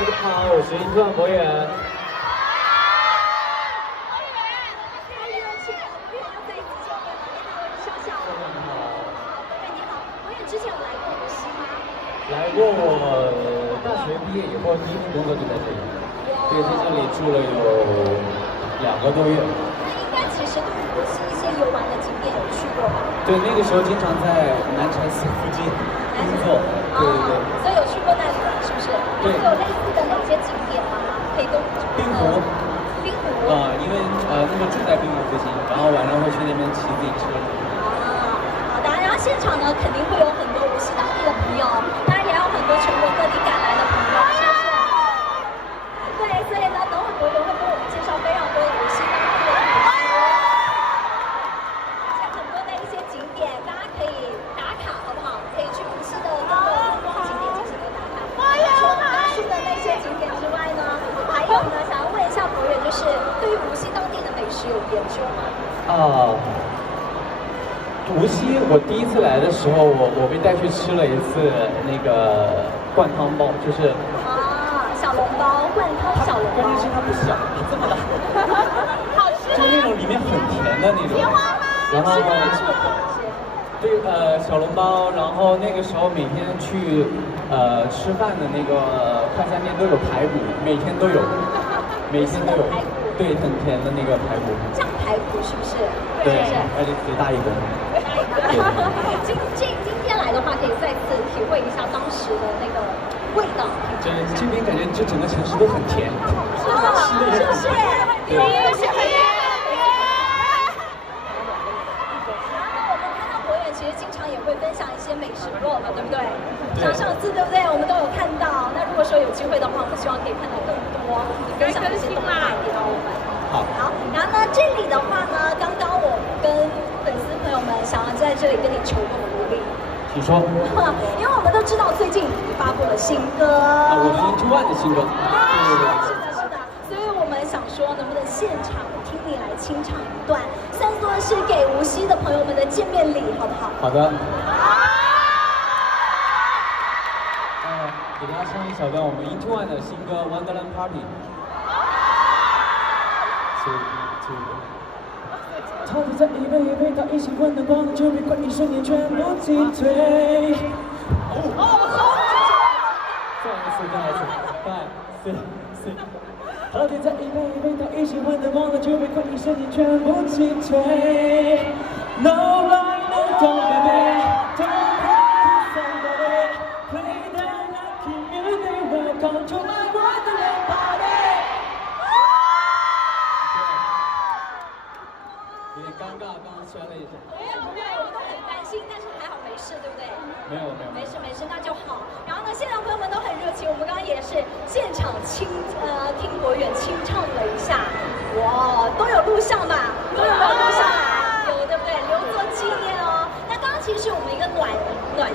大家好，我是英川博远。来过，我大学毕业以后第一份工作就在这里，对，在这里住了有2个多月。那应该其实对无锡一些游玩的景点有去过吧？对，那个时候经常在南禅寺附近工作，对对对。所以有去过那里了，是不是？对。有类似的哪些景点吗？可以跟滨湖。滨湖。因为那个住在滨湖附近，然后晚上会去那边骑自行车。好的，然后现场呢肯定会有很多无锡当地的朋友，当然也有很多全国各地赶来的朋友，是不是？对，所以呢，等会博远会跟我们介绍非常多的无锡当地的美食，而且很多的一些景点，大家可以打卡，好不好？可以去无锡的各个观光景点进行一个打卡。除了刚说的那些景点之外呢，还有呢，想要问一下博远，就是对于无锡当地的美食有研究吗？无锡，我第一次来的时候，我被带去吃了一次那个灌汤包，就是小笼包，灌汤小笼包。关键是它不小，它这么大，好吃。就那种里面很甜的那种。然后对小笼包，然后那个时候每天去吃饭的那个快餐店都有排骨，每天都有，每天都有。对，很甜的那个排骨。酱排骨是不是？对，而且贼大一根。今天来的话，可以再次体会一下当时的那个味道。这边感觉就整个城市都很甜。是不是？对。其实经常也会分享一些美食 vlog 嘛，对不对？像上次对不对？我们都有看到。那如果说有机会的话，我们希望可以看到更多你分享一些动态给到我们。好。然后呢，这里的话呢，刚刚我跟粉丝朋友们想要在这里跟你求个福利。请说。因为我们都知道最近你发布了新歌。我们INTO1的新歌。对。是的。所以我们想说，能不能现场听你来清唱一段，算作是给无锡的朋友们的见面礼，好不好？好的。给大家唱一小段我们INTO1的新歌《Wonderland Party》。陶醉在一杯一杯到一起混的光，就别管一瞬间全部击退。再一次，5、4、陶醉在一杯一杯到一起混的光，就别管一瞬间全部击退。No lie, no don't baby, don't hurt somebody. Play that lucky music, welcome to my Wonderland Party. 有点尴尬，刚刚摔了一下。不会，我们都很担心，但是还好没事，对不对？没有，没事，那就好。然后呢，现场朋友们都很热情，我们刚刚也是现场听博远清唱了一下，哇，都有录像吧？都有没有录像啊？有，对不对？留作纪念哦。那刚刚其实是我们一个暖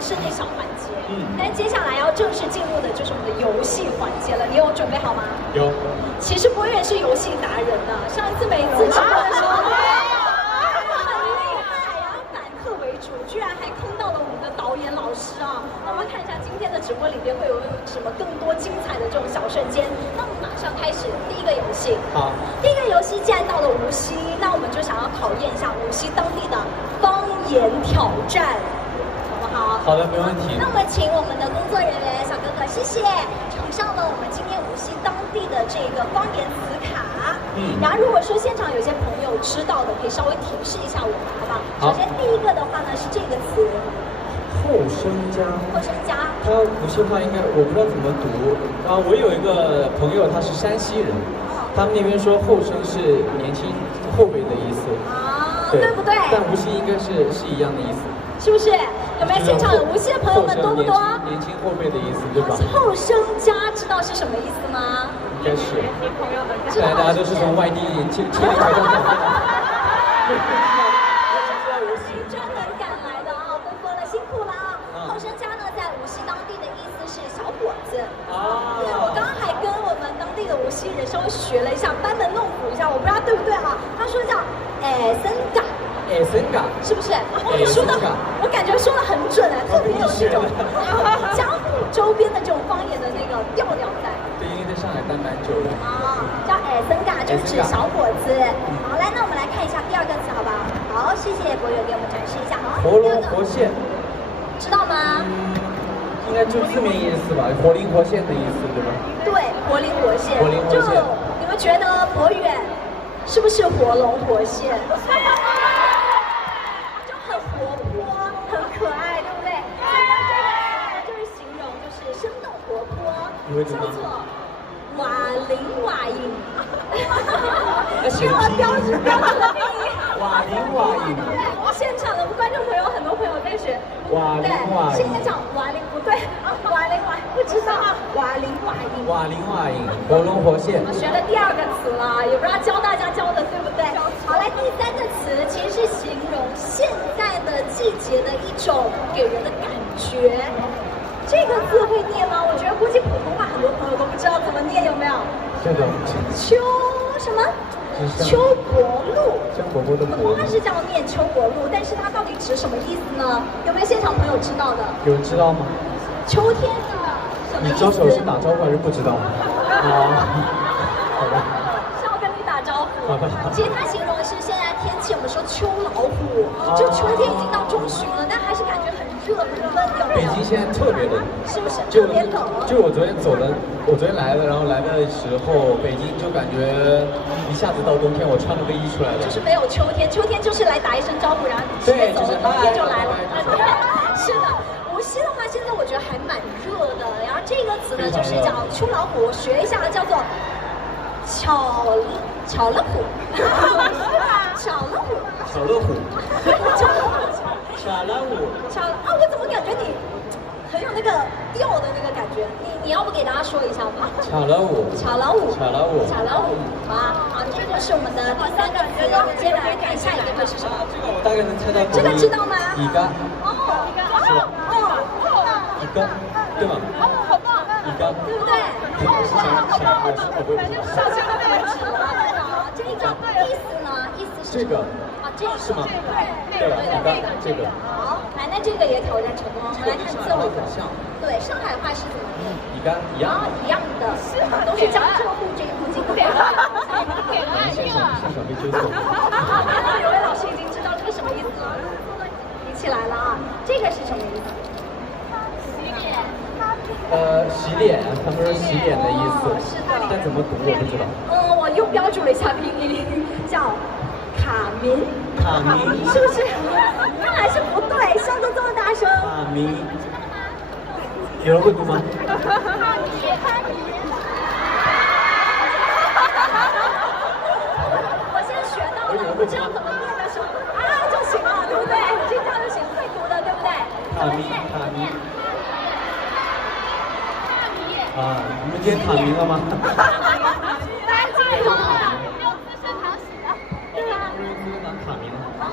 身的小环节，但接下来要正式进入的就是我们的游戏环节了，你有准备好吗？有。其实博远是游戏达人的，上一次每次直播的时候。居然还坑到了我们的导演老师啊！那我们看一下今天的直播里边会有什么更多精彩的这种小瞬间。那我们马上开始第一个游戏。好。第一个游戏既然到了无锡，那我们就想要考验一下无锡当地的方言挑战，好不好？好的，没问题。那我们请我们的工作人员小哥哥，谢谢，呈上了我们今天无锡当地的这个方言词卡。然后如果说现场有些朋友知道的，可以稍微提示一下我们，好不好？首先第一个的话呢是这个词，后生家。后生家。它无锡话应该我不知道怎么读。我有一个朋友他是山西人，他们那边说后生是年轻后辈的意思。对不对？但无锡应该是一样的意思。是不是？有没有现场有无锡的朋友们多不多？年轻后辈的意思，对吧？后生家知道是什么意思吗？应该是。看来大家都是从外地千里迢迢赶来的。专门赶来的啊，奔波了，辛苦了啊！后生家呢，在无锡当地的意思是小伙子。对，我刚刚还跟我们当地的无锡人稍微学了一下，班门弄斧一下，我不知道对不对啊？他说叫森嘎。森嘎是不是？说的，我感觉说的很准啊，特别有这种江湖周边的这种方言的那个调调在。对，因为蛮久的。啊，叫艾森嘎，就是指小伙子。好，来，那我们来看一下第二个词，好不好？好，谢谢博远给我们展示一下。好，活龙活现，知道吗？应该就字面意思吧，活灵活现的意思，对吧？对，活灵活现。活灵活现。你们觉得博远是不是活龙活现？就很活泼，很可爱，对不对？所以呢，这个就是形容就是生动活泼，叫做瓦灵瓦影。是我标准的定义。瓦灵瓦影。对，现场的观众朋友，很多朋友在学。瓦灵瓦影。现在讲瓦灵不对，瓦灵瓦不知道，瓦灵瓦影。瓦灵瓦影，活龙活现。我学了第二个词了，也不知道教大家教的对不对？好，来，第三个词其实是形容现在的季节的一种给人的感觉。这个字会念吗？我觉得估计普通话很多朋友都不知道怎么念，有没有？这个秋什么？秋柏路。像伯伯的伯。它是叫念秋柏路，但是它到底指什么意思呢？有没有现场朋友知道的？有人知道吗？秋天的什么意思？你招手是打招呼还是不知道？好吧。是要跟你打招呼。好的。其实它形容的是现在天气，我们说秋老虎，就秋天已经到中旬了，但还是感觉很热很闷，有没有？北京现在特别冷，是不是？特别冷。就我昨天来了，然后来的时候，北京就感觉一下子到冬天，我穿了个衣出来了。就是没有秋天，秋天就是来打一声招呼，然后你直接走了，冬天就来了。对，是的。无锡的话，现在我觉得还蛮热的。然后这个词呢，就是叫秋老虎，我学一下，叫做巧了虎，巧了虎，巧了虎，巧了虎，巧了啊！我怎么感觉你很有那个调的那个感觉？你要不给大家说一下吗？巧了虎，巧了虎，巧了虎，巧了虎，好，这就是我们的第三个词。接下来看下一个会是什么？这个我大概能猜到。这个知道吗？乙肝。乙肝，对吗？好棒！乙肝，对不对？好这个意思呢？意思是这个啊，这个是吗？对，这个。好，来，那这个也挑战成功。我们来看最后一个。像。对，上海话是怎么念？乙肝一样。一样的，都是江浙沪这一附近。给了，现场被纠错。有位老师已经知道这个什么意思了，提起来了啊，这个是什么意思？洗脸，他们说洗脸的意思，是的，但怎么读我不知道。我又标注了一下拼音，叫卡明。卡明是不是？看来是不对，笑得这么大声。卡明，有人会读吗？我现在学到了，不知道怎么念的时候啊就行了，对不对？这样就行，会读的，对不对？卡明，卡明。啊，你们今天卡明了吗？来记住了，用资生堂洗的。对啊，资生堂卡明了。好，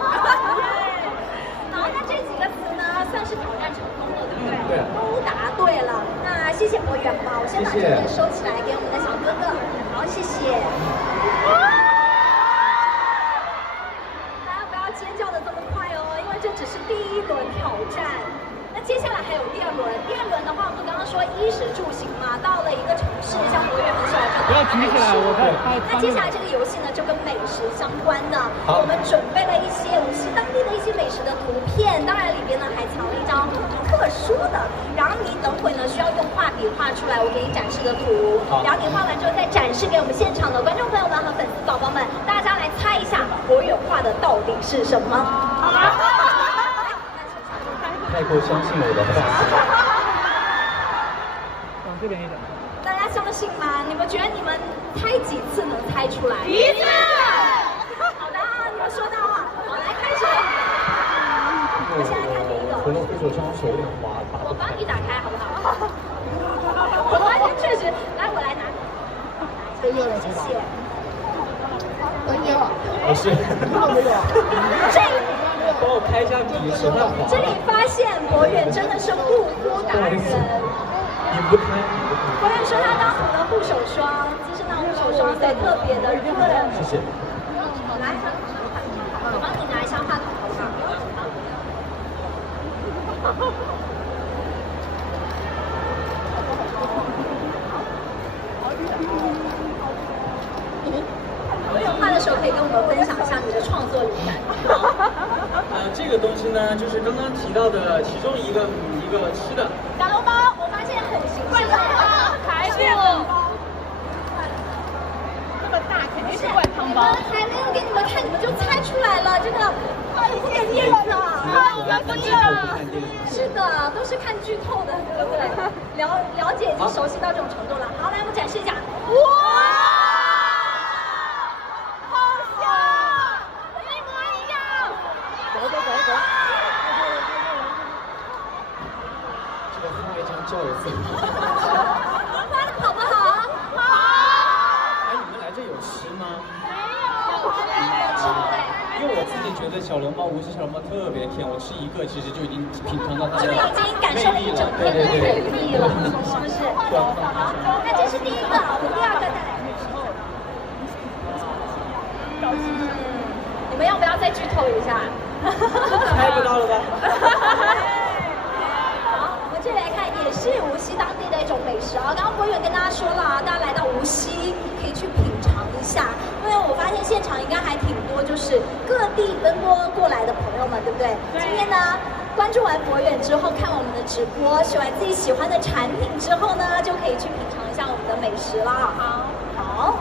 那这几个词呢，算是挑战成功了，对不对？对。都答对了。那谢谢博远吧，我先把这个收起来，给我们的小哥哥。好，谢谢。大家不要尖叫的这么快哦，因为这只是第一轮挑战。那接下来还有第二轮，第二轮的话，我们刚刚说衣食住行嘛，到了一个城市，像博远很喜欢说，不要举起来，我看。那接下来这个游戏呢，就跟美食相关的，我们准备了一些无锡当地的一些美食的图片，当然里边呢还藏了一张特殊的，然后你等会呢需要用画笔画出来我给你展示的图，然后你画完之后再展示给我们现场的观众朋友们和粉丝宝宝们，大家来猜一下博远画的到底是什么？好吗？太过相信我的话。往这边一点。大家相信吗？你们觉得你们猜几次能猜出来？一次。好的，你们说到啊，好，来开始。我现在看第一个。除了护手霜，手有点滑。我帮你打开好不好？我发现确实，来我来拿。谢谢。不是。没有。这。帮我开一下笔，手太滑。这里发现博远真的是护肤达人。你不开。博远说他刚涂了护手霜，就是那护手霜对特别的润。谢谢。来，我帮你拿一下话筒好不好？个东西呢，就是刚刚提到的其中一个吃的小笼包，我发现很形象的排骨。这么大肯定是灌汤包。还没有给你们看，你们就猜出来了，这个不给面子啊！不知道。是的，都是看剧透的，对不对？了解已经熟悉到这种程度了。好，来我们展示一下。哇！好像，一模一样。走。这个画一张照一次。画的好不好？好。哎，你们来这有吃吗？没有。因为我自己觉得小笼包无锡小笼包特别甜，我吃一个其实就已经品尝到它的已经感受了一整天的美丽了，是不是？好，那这是第一个，我们第二个再来。你们要不要再剧透一下？猜不到了吧？好，我们这里来看，也是无锡当地的一种美食啊。刚刚博远跟大家说了啊，大家来到无锡可以去品尝一下，因为我发现现场应该还挺多，就是各地奔波过来的朋友们，对不对？今天呢，关注完博远之后，看我们的直播，选完自己喜欢的产品之后呢，就可以去品尝一下我们的美食了。好。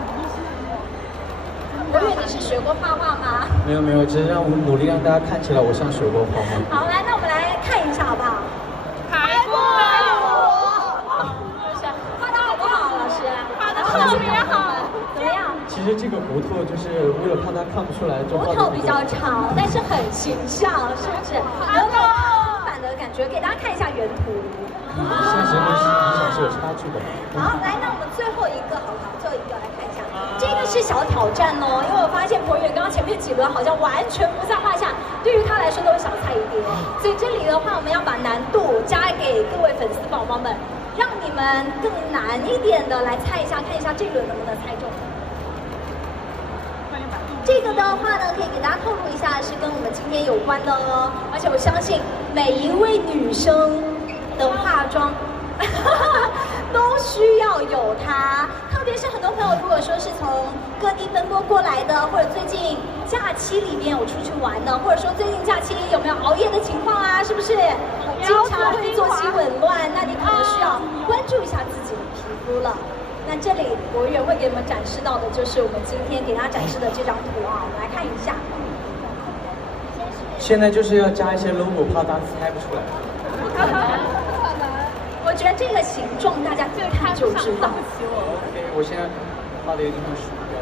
博远，你是学过画画吗？没有，只是让我努力让大家看起来我像水果泡沫。好，来，那我们来看一下好不好？排骨。画的好不好，老师？画的特别好。怎么样？其实这个骨头就是为了怕他看不出来，就骨头比较长，但是很形象，是不是？有没有汤版的感觉？给大家看一下原图。现实跟理想是有差距的。好，来，那我们最后一个好不好？最后一个来看一下，这个是小挑战哦，因为我发现博远刚刚前面几轮好像完全不在话下，对于他来说都是小菜一碟，所以这里的话我们要把难度加给各位粉丝宝宝们，让你们更难一点的来猜一下，看一下这轮能不能猜中。这个的话呢，可以给大家透露一下，是跟我们今天有关的哦。而且我相信每一位女生的化妆都需要有它。特别是很多朋友，如果说是从各地奔波过来的，或者最近假期里面有出去玩的，或者说最近假期有没有熬夜的情况啊？是不是经常会作息紊乱？那你可能需要关注一下自己的皮肤了。那这里博远会给你们展示到的就是我们今天给大家展示的这张图啊，我们来看一下。现在就是要加一些 logo， 怕大家猜不出来。我觉得这个形状大家一看就知道。OK， 我现在画的有点像鼠标。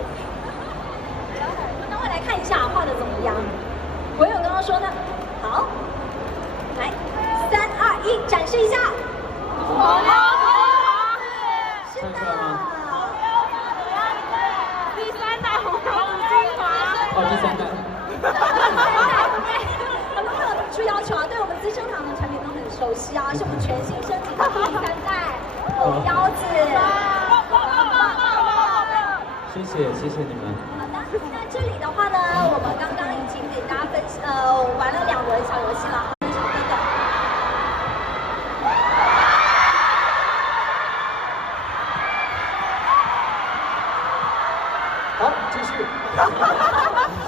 那我来看一下画的怎么样。博远刚刚说呢，好，来，3、2、1，展示一下。是的。第3代红油精华。哦，第3代。很多朋友提出要求啊，对我们资生堂的产品都很熟悉啊，是我们全新升级的第3代红腰子。谢谢你们。好的，那这里的话呢，我们刚刚已经给大家玩了2轮小游戏了。好，继续。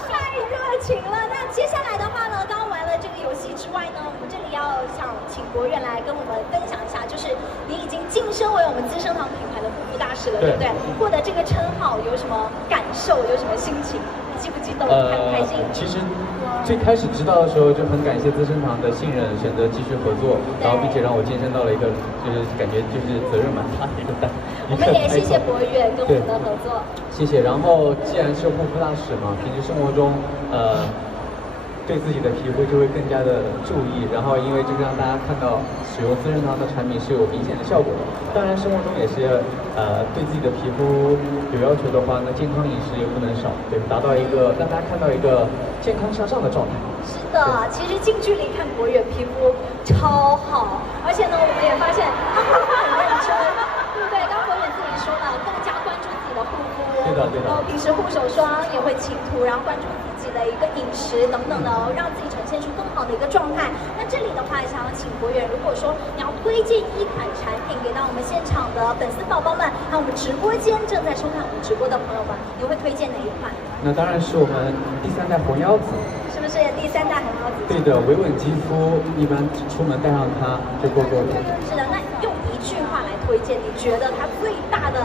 太热情了！那接下来的话呢，刚玩了这个游戏之外呢，我们这里要想请博远来跟我们分享一下，就是你已经晋升为我们资生堂品牌的护肤大使了，对不对？获得这个称号有什么感受？有什么心情？激不激动？开不开心？其实最开始知道的时候就很感谢资生堂的信任，选择继续合作，然后并且让我晋升到了一个就是感觉就是责任蛮大的一个单。我们也谢谢博远跟我们的合作。谢谢。然后既然是护肤大使嘛，平时生活中对自己的皮肤就会更加的注意，然后因为就是让大家看到使用资生堂的产品是有明显的效果的。当然生活中也是对自己的皮肤有要求的话，那健康饮食也不能少，对，达到一个让大家看到一个健康向上的状态。是的，其实近距离看博远皮肤超好，而且呢，我们也发现他护肤很认真，对不对？刚博远自己说了，更加关注自己的护肤，对的。然后平时护手霜也会勤涂，然后关注自己的一个饮食等等的，让自己呈现出更好的一个状态。那这里的话，想要请博远，如果说你要推荐一款产品给到我们现场的粉丝宝宝们，还有我们直播间正在收看我们直播的朋友们，你会推荐哪一款？那当然是我们第3代红腰子。是不是第第3代红腰子。对的，维稳肌肤一般出门带上它就够了。是的，那用一句话来推荐，你觉得它最大的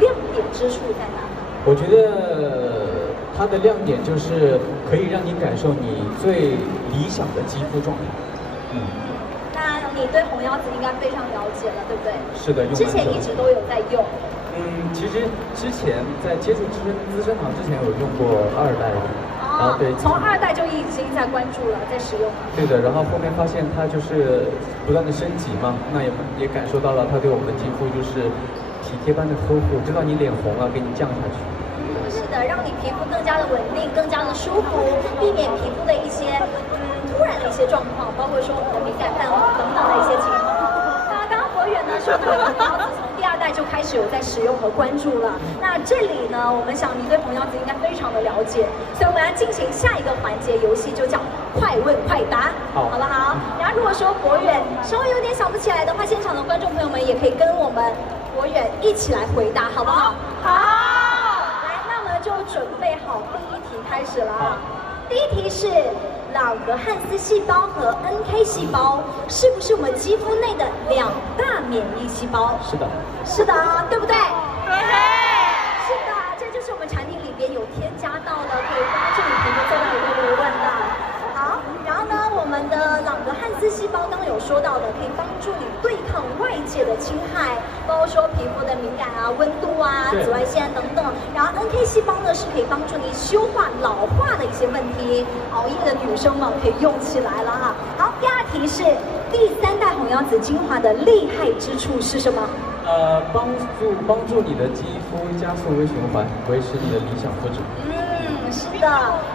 亮点之处在哪？我觉得它的亮点就是可以让你感受你最理想的肌肤状态。那你对红腰子应该非常了解了，对不对？是的，用之前一直都有在用。其实之前在接触资生堂之前有用过2代的，然后对，从2代就已经在关注了，在使用了。对的，然后后面发现它就是不断的升级嘛，那也感受到了它对我们的肌肤就是体贴般的呵护，知道你脸红了，给你降下去。是的，让你皮肤更加的稳定，更加的舒服，避免皮肤的一些突然的一些状况，包括说我们的敏感泛红等等的一些情况。那刚刚博远呢说红腰子从第2代就开始有在使用和关注了。那这里呢，我们想你对红腰子应该非常的了解，所以我们要进行下一个环节游戏，就叫快问快答，好不好？然后如果说博远稍微有点想不起来的话，现场的观众朋友们也可以跟我们博远一起来回答，好不好？好。就准备好第1题开始了啊！第1题是朗格汉斯细胞和 NK 细胞是不是我们肌肤内的2大免疫细胞？是的。是的，对不对？对。是的，这就是我们产品里边有添加到的，可以帮助你皮肤做到一个维稳的。好，然后呢，我们的朗格汉斯细胞刚刚有说到的，可以帮助你对抗外界的侵害，包括说皮肤的敏感啊、温度啊、紫外线等等。然后 NK 细胞呢是可以帮助你修化老化的一些问题，熬夜的女生们可以用起来了哈。好，第2题是第3代红腰子精华的厉害之处是什么？帮助你的肌肤加速微循环，维持你的理想肤质。是的，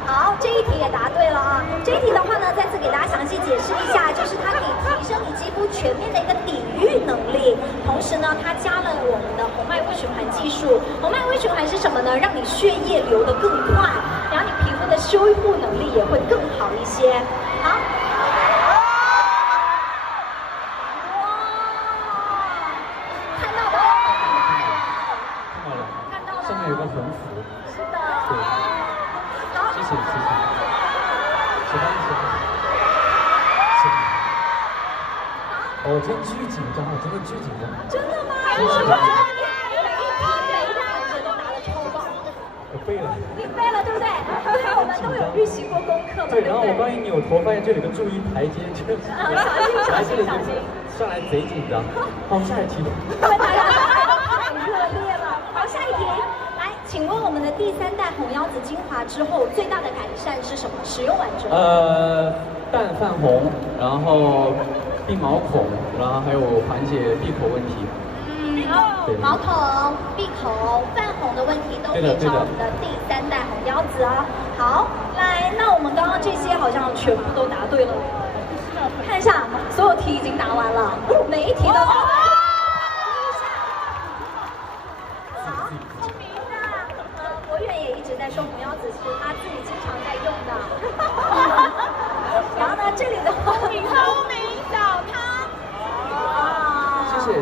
好，这1题也答对了啊。这1题的话呢，再次给大家详细解释一下，就是它可以提升你肌肤全面的一个抵御能力，同时呢，它加了我们的红脉微循环技术。红脉微循环是什么呢？让你血液流得更快，然后你皮肤的修复能力也会更好一些。好。上面有个横幅。是的。对。好。谢谢。喜欢。我今天巨紧张，真的巨紧张。真的吗？真是的。每一个环节都答得超棒。我背了。你背了，对不对？对，我们都有预习过功课嘛。对，然后我刚一扭头，发现这里有个注意台阶，小心。上来贼紧张。好，下一题。大家太热烈了。好，下一题。来，请问我们的第3代红腰子精华之后最大的改善是什么？使用完之后。淡泛红，然后避毛孔，然后还有缓解闭口问题。毛孔、闭口、泛红的问题都可以找我们的第3代红腰子啊。好，来，那我们刚刚这些好像全部都答对了。看一下，所有题已经答完了，每一题都答完了。好，聪明的。博远也一直在说红腰子是他自己经常在用的。然后呢，这里的聪明小汤。谢谢。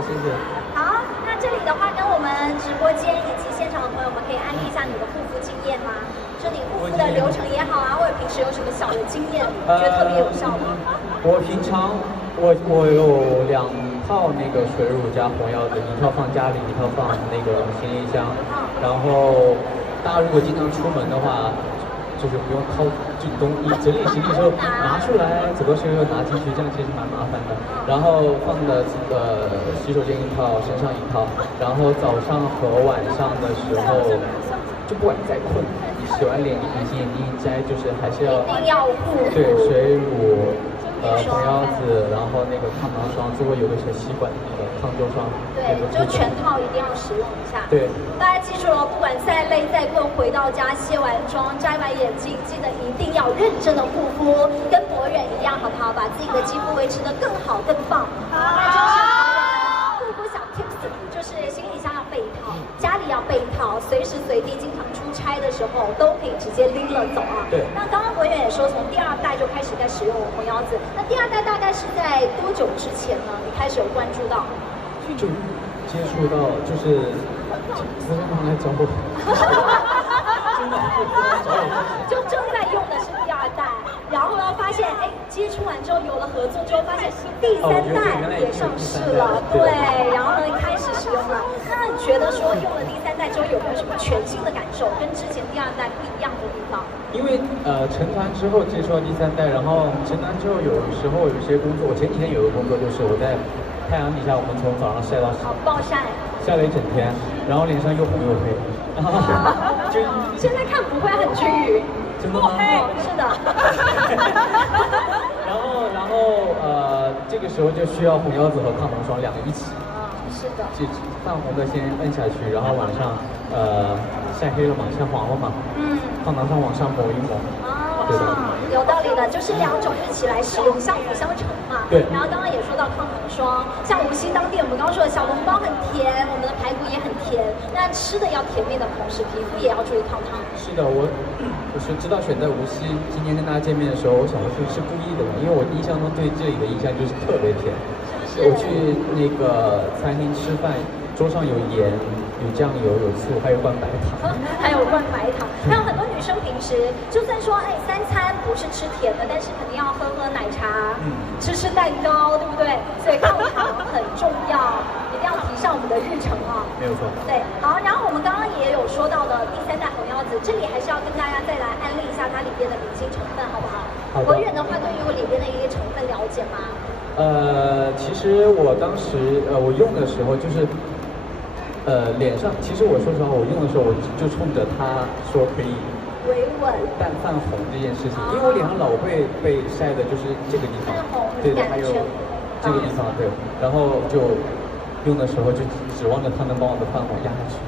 好，那这里的话，跟我们直播间以及现场的朋友们可以安利一下你的护肤经验吗？就你护肤的流程也好啊，或者平时有什么小的经验，觉得特别有效吗？我平常我有2套那个水乳加红腰子，一套放家里，一套放那个行李箱。然后大家如果经常出门的话，就是不用掏这东西，整理行李的时候拿出来，走的时候又拿进去，这样其实蛮麻烦的。然后放的洗手间一套，身上一套。然后早上和晚上的时候，就不管你再困，你洗完脸，你隐形眼镜一摘，就是还是要一定要护肤。对，水乳。红腰子，然后那个抗糖霜，最后有个小吸管的那个抗皱霜，对，就全套一定要使用一下。对，大家记住了，不管再累再困，回到家卸完妆、摘完眼镜，记得一定要认真的护肤，跟博远一样，好不好？把自己的肌肤维持得更好、更棒。好，那就是护肤小 tips， 就是行李箱要备一套，家里要备一套，随时随地、经常出差的时候都可以直接拎了走啊。对。那刚刚博远也说，从第2代就开始在使用红腰子。那第2代大概是在多久之前呢？你开始有关注到？就接触到，就是资生堂来找我，真的，就正在用的是第2代，然后呢，接触完之后有了合作之后，发现第3代也上市了，对，然后呢开始使用了。那你觉得说用了第3代之后有没有什么全新的感受，跟之前第2代不一样的地方？因为成团之后接触到第3代，然后成团之后有时候有一些工作，我前几天有个工作就是我在太阳底下，我们从早上晒到暴晒，晒了一整天，然后脸上又红又黑，就现在看不会很均匀，真的吗？是的。然后这个时候就需要红腰子和抗浓霜2个一起。是的。就泛红的先摁下去，然后晚上晒黑了嘛，晒黄了嘛，抗浓霜往上抹一抹。对的。有道理的，就是2种一起来使用，相辅相成嘛。对。然后刚刚也说到抗浓霜，像无锡当地我们刚刚说的小笼包很甜，我们的排骨也很甜，但吃的要甜蜜的同时，皮肤也要注意抗烫。是的，我是知道选在无锡，今天跟大家见面的时候，我想的是故意的嘛，因为我印象中对这里的印象就是特别甜。我去那个餐厅吃饭，桌上有盐、有酱油、有醋，还有罐白糖。还有罐白糖，还有很多女生平时就算说3餐不是吃甜的，但是肯定要喝奶茶，吃蛋糕，对不对？所以抗糖很重要，一定要提上我们的日程啊。没有错。对，好，然后我们刚刚也有说到的第3代红腰子，这里还是要跟大家再来安利一下它里边的明星成分，好不好？好的。博远的话，对于我里边的一些成分了解吗？其实我当时我用的时候就是，脸上，其实我说实话，我用的时候我就冲着它说可以维稳淡泛红这件事情，因为我脸上老会被晒的，就是这个地方，对的，还有这个地方，对，然后就用的时候就指望着它能把我的泛红压下去。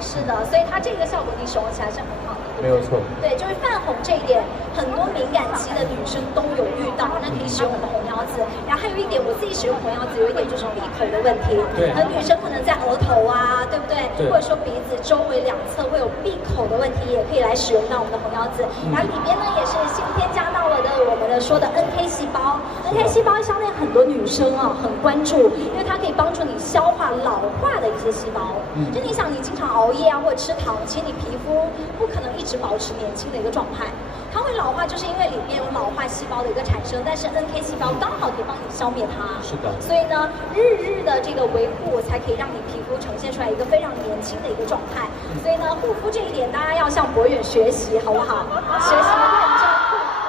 是的，所以它这个效果你使用起来是很好的，没有错。对，就是泛红这一点，很多敏感肌的女生都有遇到，那可以使用我们红腰子。然后还有一点，我自己使用红腰子有一点就是闭口的问题，对，很多女生可能在额头啊，对不对？对。或者说鼻子周围2侧会有闭口的问题，也可以来使用到我们的红腰子。然后里边呢也是新添加到了的我们的说的 NK 细胞，NK 细胞相信很多女生啊很关注，因为它可以帮助你消化老化的一些细胞。就你想，你经常熬夜啊，或者吃糖，其实你皮肤不可能一直保持年轻的一个状态，它会老化，就是因为里面有老化细胞的一个产生，但是 NK 细胞刚好可以帮你消灭它。是的。所以呢，日的这个维护才可以让你皮肤呈现出来一个非常年轻的一个状态。所以呢，护肤这一点大家要向博远学习，好不好？学习认真护肤。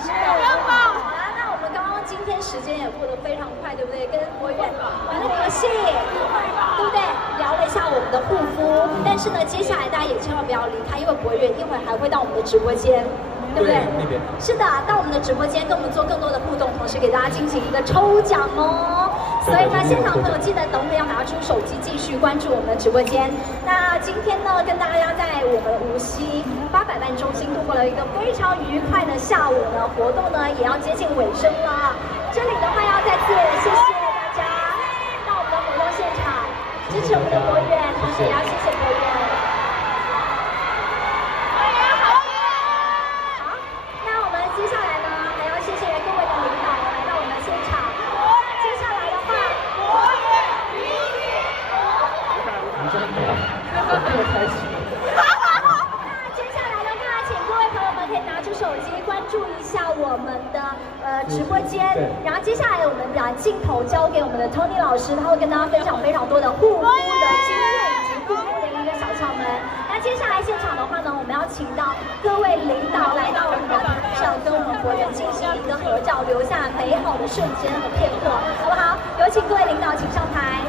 是的。那我们刚刚今天时间也过得非常快，对不对？跟博远玩了游戏，对不对？聊了一下我们的护肤，但是呢，接下来大家也千万不要离开，因为博远一会儿还会到我们的直播间，对不对？那边。是的，到我们的直播间跟我们做更多的互动，同时给大家进行一个抽奖哦。所以呢，现场朋友记得等会要拿出手机继续关注我们的直播间。那今天呢，跟大家在我们无锡800万中心度过了一个非常愉快的下午呢，活动呢也要接近尾声了。这里的话要再次谢谢大家到我们的活动现场支持我们的博远，同时也要谢谢博远。好，那我们接下来呢还要谢谢各位的领导来到我们现场。接下来的话，博远比你你真的这么开心。那接下来的话，请各位朋友们可以拿出手机关注一下我们的直播间，然后接下来我们把镜头交给我们的 Tony 老师，他会跟大家分享非常多的护肤的经验以及护肤的一个小窍门。那接下来现场的话呢，我们要请到各位领导来到我们的台上，跟我们博远进行一个合照，留下美好的瞬间和片刻，好不好？有请各位领导请上台。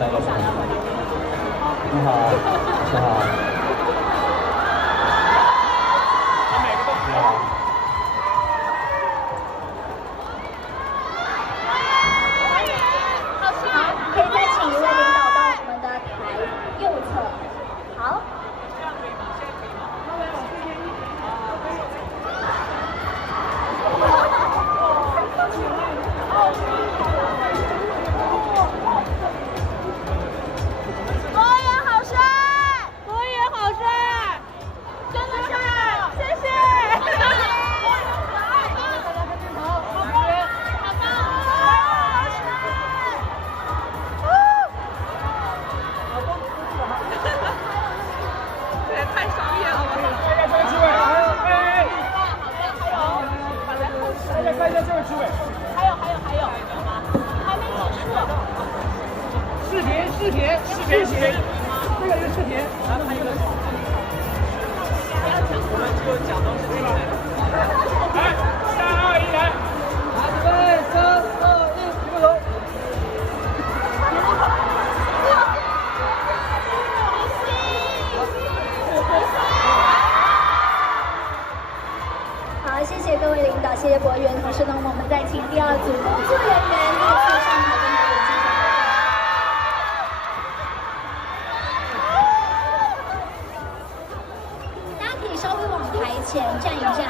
来，老师。你好，你好。可以再请一位领导到我们的台右侧。好。博远好帅！博远好视频，这个是视频，然后还有个，我们就讲东西来。来，3、2、1，来，准备，3、2、1，举个手。好，谢谢各位领导，谢谢博源。同时呢，我们再请第二组工作人员再次上台跟各位进行报告。大家可以稍微往台前站一站。